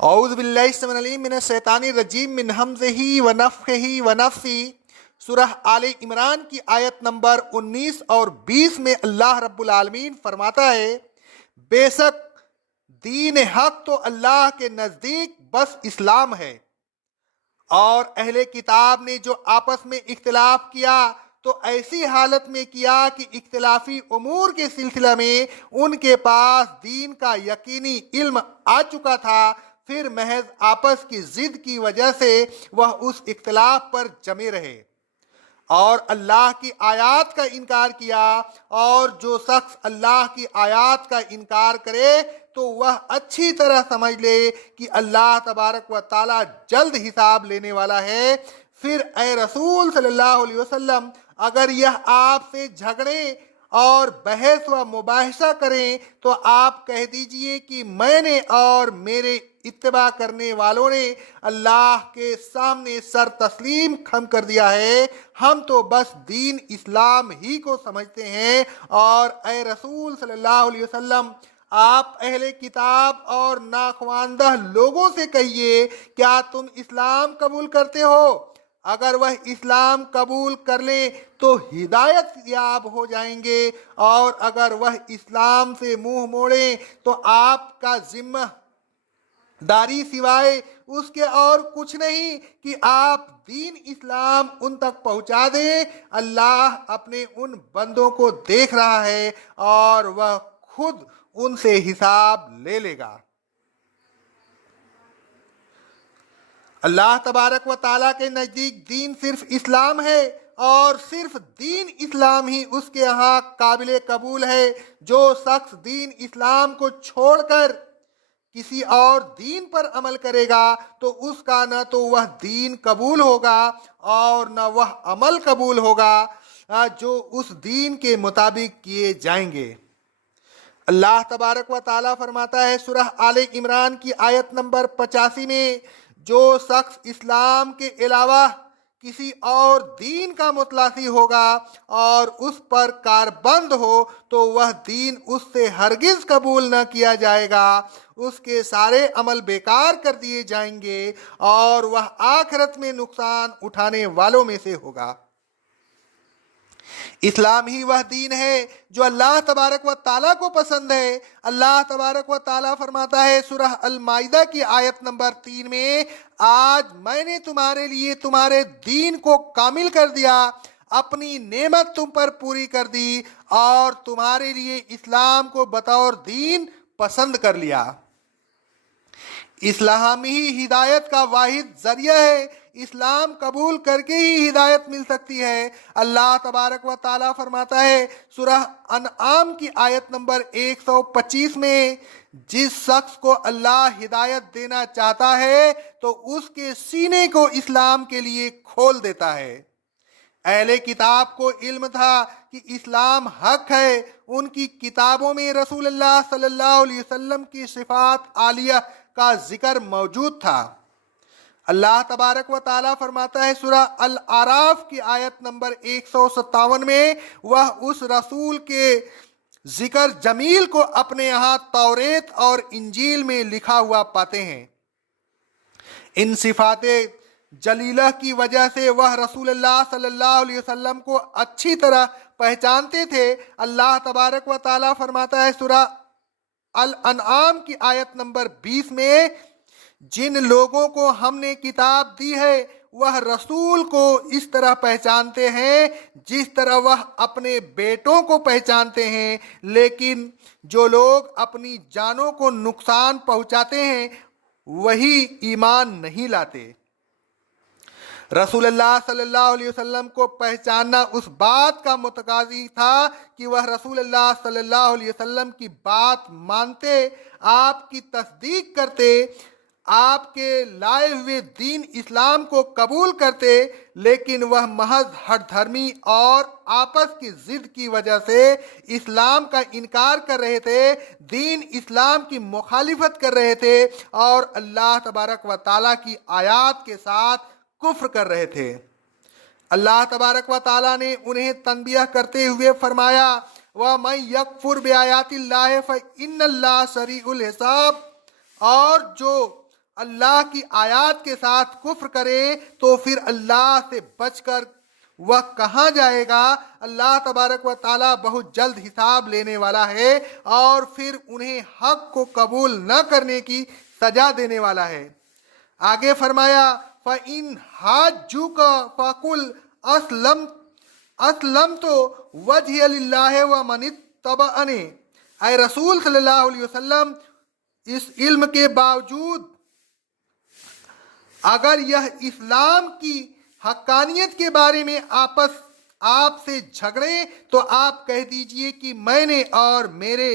اعوذ باللہ السمیع العلیم من الشیطان الرجیم من ہمزہ ونفخہ ونفثہ۔ سورہ آل عمران کی آیت نمبر 19 اور 20 میں اللہ رب العالمین فرماتا ہے، بے شک دین حق تو اللہ کے نزدیک بس اسلام ہے، اور اہل کتاب نے جو آپس میں اختلاف کیا تو ایسی حالت میں کیا کہ اختلافی امور کے سلسلہ میں ان کے پاس دین کا یقینی علم آ چکا تھا، پھر محض آپس کی ضد کی وجہ سے وہ اس اختلاف پر جمے رہے اور اللہ کی آیات کا انکار کیا، اور جو شخص اللہ کی آیات کا انکار کرے تو وہ اچھی طرح سمجھ لے کہ اللہ تبارک و تعالی جلد حساب لینے والا ہے۔ پھر اے رسول صلی اللہ علیہ وسلم، اگر یہ آپ سے جھگڑیں اور بحث و مباحثہ کریں تو آپ کہہ دیجئے کہ میں نے اور میرے اتباع کرنے والوں نے اللہ کے سامنے سر تسلیم خم کر دیا ہے، ہم تو بس دین اسلام ہی کو سمجھتے ہیں۔ اور اے رسول صلی اللہ علیہ وسلم، آپ اہل کتاب اور ناخواندہ لوگوں سے کہیے، کیا تم اسلام قبول کرتے ہو؟ اگر وہ اسلام قبول کر لیں تو ہدایت یاب ہو جائیں گے، اور اگر وہ اسلام سے منہ موڑیں تو آپ کا ذمہ داری سوائے اس کے اور کچھ نہیں کہ آپ دین اسلام ان تک پہنچا دیں۔ اللہ اپنے ان بندوں کو دیکھ رہا ہے اور وہ خود ان سے حساب لے لے گا۔ اللہ تبارک و تعالیٰ کے نزدیک دین صرف اسلام ہے، اور صرف دین اسلام ہی اس کے ہاں قابل قبول ہے۔ جو شخص دین اسلام کو چھوڑ کر کسی اور دین پر عمل کرے گا تو اس کا نہ تو وہ دین قبول ہوگا اور نہ وہ عمل قبول ہوگا جو اس دین کے مطابق کیے جائیں گے۔ اللہ تبارک و تعالیٰ فرماتا ہے سورہ آل عمران کی آیت نمبر 85 میں، جو شخص اسلام کے علاوہ کسی اور دین کا متلاقی ہوگا اور اس پر کاربند ہو تو وہ دین اس سے ہرگز قبول نہ کیا جائے گا، اس کے سارے عمل بیکار کر دیے جائیں گے اور وہ آخرت میں نقصان اٹھانے والوں میں سے ہوگا۔ اسلام ہی وہ دین ہے جو اللہ تبارک و تعالیٰ کو پسند ہے۔ اللہ تبارک و تعالیٰ فرماتا ہے سورہ المائدہ کی آیت نمبر 3 میں، آج میں نے تمہارے لیے تمہارے دین کو کامل کر دیا، اپنی نعمت تم پر پوری کر دی اور تمہارے لیے اسلام کو بطور دین پسند کر لیا۔ اسلام ہی ہدایت کا واحد ذریعہ ہے، اسلام قبول کر کے ہی ہدایت مل سکتی ہے۔ اللہ تبارک و تعالیٰ فرماتا ہے سورہ انعام کی آیت نمبر 125 میں، جس شخص کو اللہ ہدایت دینا چاہتا ہے تو اس کے سینے کو اسلام کے لیے کھول دیتا ہے۔ اہل کتاب کو علم تھا کہ اسلام حق ہے، ان کی کتابوں میں رسول اللہ صلی اللہ علیہ وسلم کی صفات عالیہ کا ذکر موجود تھا۔ اللہ تبارک و تعالیٰ فرماتا ہے سورہ الاعراف کی آیت نمبر 157 میں، وہ اس رسول کے ذکر جمیل کو اپنے ہاں توریت اور انجیل میں لکھا ہوا پاتے ہیں۔ ان صفات جلیلہ کی وجہ سے وہ رسول اللہ صلی اللہ علیہ وسلم کو اچھی طرح پہچانتے تھے۔ اللہ تبارک و تعالیٰ فرماتا ہے سورہ الانعام کی آیت نمبر 20 میں، جن لوگوں کو ہم نے کتاب دی ہے وہ رسول کو اس طرح پہچانتے ہیں جس طرح وہ اپنے بیٹوں کو پہچانتے ہیں، لیکن جو لوگ اپنی جانوں کو نقصان پہنچاتے ہیں وہی ایمان نہیں لاتے۔ رسول اللہ صلی اللہ علیہ وسلم کو پہچاننا اس بات کا متقاضی تھا کہ وہ رسول اللہ صلی اللہ علیہ وسلم کی بات مانتے، آپ کی تصدیق کرتے، آپ کے لائے ہوئے دین اسلام کو قبول کرتے، لیکن وہ محض ہٹ دھرمی اور آپس کی ضد کی وجہ سے اسلام کا انکار کر رہے تھے، دین اسلام کی مخالفت کر رہے تھے اور اللہ تبارک و تعالیٰ کی آیات کے ساتھ کفر کر رہے تھے۔ اللہ تبارک و تعالیٰ نے انہیں تنبیہ کرتے ہوئے فرمایا، وَمَن يَكْفُرْ بِآيَاتِ اللَّهِ فَإِنَّ اللَّهَ سَرِيعُ الْحِسَابِ، اور جو اللہ کی آیات کے ساتھ کفر کرے تو پھر اللہ سے بچ کر وہ کہاں جائے گا؟ اللہ تبارک و تعالیٰ بہت جلد حساب لینے والا ہے اور پھر انہیں حق کو قبول نہ کرنے کی سزا دینے والا ہے۔ آگے فرمایا فَإِنْ حَاجُّوكَ فَقُلْ أَسْلَمْتُ وَجْهِيَ لِلَّهِ وَمَنِ اتَّبَعَنِي۔ اے رسول صلی اللہ علیہ وسلم، اس علم کے باوجود اگر یہ اسلام کی حقانیت کے بارے میں آپ سے جھگڑے تو آپ کہہ دیجئے کہ میں نے اور میرے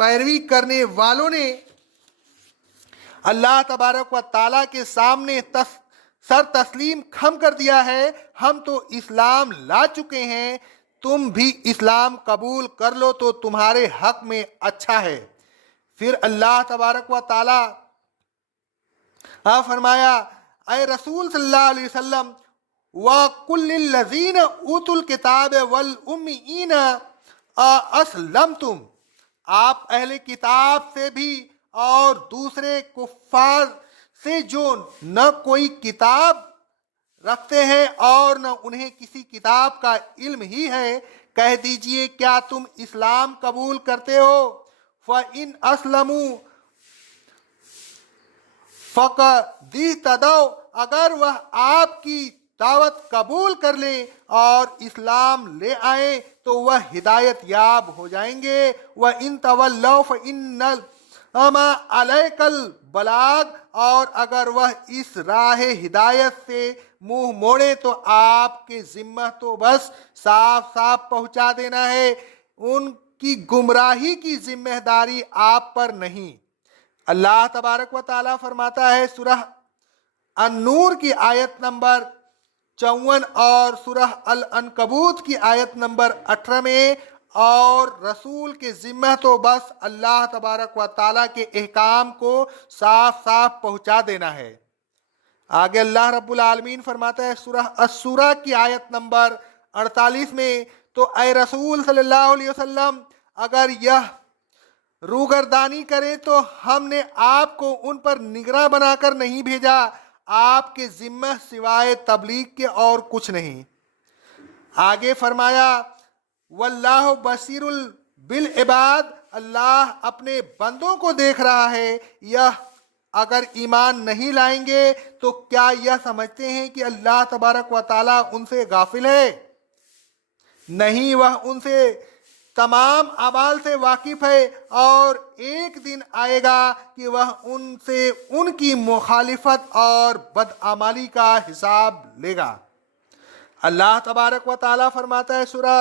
پیروی کرنے والوں نے اللہ تبارک و تعالیٰ کے سامنے سر تسلیم خم کر دیا ہے، ہم تو اسلام لا چکے ہیں، تم بھی اسلام قبول کر لو تو تمہارے حق میں اچھا ہے۔ پھر اللہ تبارک و تعالیٰ فرمایا اے رسول صلی اللہ علیہ وسلم وَقُلْ لِلَّذِينَ أُوتُوا الْكِتَابَ وَالْأُمِّيِّينَ أَأَسْلَمْتُمْ، آپ اہل کتاب سے بھی اور دوسرے کفار سے جو نہ کوئی کتاب رکھتے ہیں اور نہ انہیں کسی کتاب کا علم ہی ہے، کہہ دیجئے کیا تم اسلام قبول کرتے ہو؟ فَإِنْ أَسْلَمُوا فَقَدِ اهْتَدَوْا، اگر وہ آپ کی دعوت قبول کر لیں اور اسلام لے آئیں تو وہ ہدایت یاب ہو جائیں گے۔ وَإِن تَوَلَّوْا فَإِنَّمَا عَلَيْكَ الْبَلَاغُ، اور اگر وہ اس راہ ہدایت سے منہ موڑے تو آپ کے ذمہ تو بس صاف صاف پہنچا دینا ہے، ان کی گمراہی کی ذمہ داری آپ پر نہیں۔ اللہ تبارک و تعالیٰ فرماتا ہے سورہ النور کی آیت نمبر 54 اور سورہ العنکبوت کی آیت نمبر 18 میں، اور رسول کے ذمہ تو بس اللہ تبارک و تعالیٰ کے احکام کو صاف صاف پہنچا دینا ہے۔ آگے اللہ رب العالمین فرماتا ہے سورہ السورہ کی آیت نمبر 48 میں، تو اے رسول صلی اللہ علیہ وسلم اگر یہ روگردانی کریں تو ہم نے آپ کو ان پر نگراں بنا کر نہیں بھیجا، آپ کے ذمہ سوائے تبلیغ کے اور کچھ نہیں۔ آگے فرمایا واللہ بصیر بالعباد، اللہ اپنے بندوں کو دیکھ رہا ہے۔ یہ اگر ایمان نہیں لائیں گے تو کیا یہ سمجھتے ہیں کہ اللہ تبارک و تعالیٰ ان سے غافل ہے؟ نہیں، وہ ان سے تمام اعمال سے واقف ہے، اور ایک دن آئے گا کہ وہ ان سے ان کی مخالفت اور بدعمالی کا حساب لے گا۔ اللہ تبارک و تعالیٰ فرماتا ہے سورہ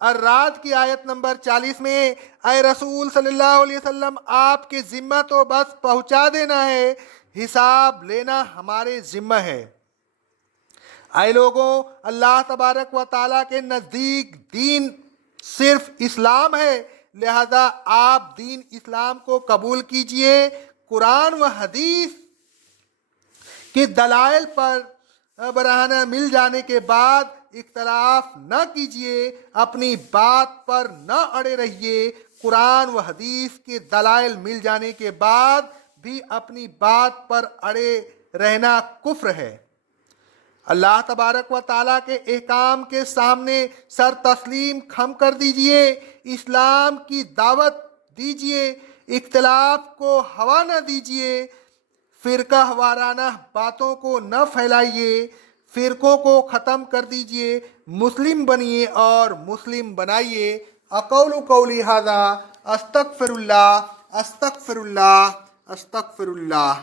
الرعد کی آیت نمبر 40 میں، اے رسول صلی اللہ علیہ وسلم آپ کے ذمہ تو بس پہنچا دینا ہے، حساب لینا ہمارے ذمہ ہے۔ اے لوگوں، اللہ تبارک و تعالیٰ کے نزدیک دین صرف اسلام ہے، لہذا آپ دین اسلام کو قبول کیجئے۔ قرآن و حدیث کے دلائل پر برہنہ مل جانے کے بعد اختلاف نہ کیجئے، اپنی بات پر نہ اڑے رہیے۔ قرآن و حدیث کے دلائل مل جانے کے بعد بھی اپنی بات پر اڑے رہنا کفر ہے۔ اللہ تبارک و تعالیٰ کے احکام کے سامنے سر تسلیم خم کر دیجئے، اسلام کی دعوت دیجئے، اختلاف کو ہوا نہ دیجئے، فرقہ وارانہ باتوں کو نہ پھیلائیے، فرقوں کو ختم کر دیجئے، مسلم بنیے اور مسلم بنائیے۔ اقول قولی ھذا استغفر اللہ استغفر اللہ استغفر اللہ۔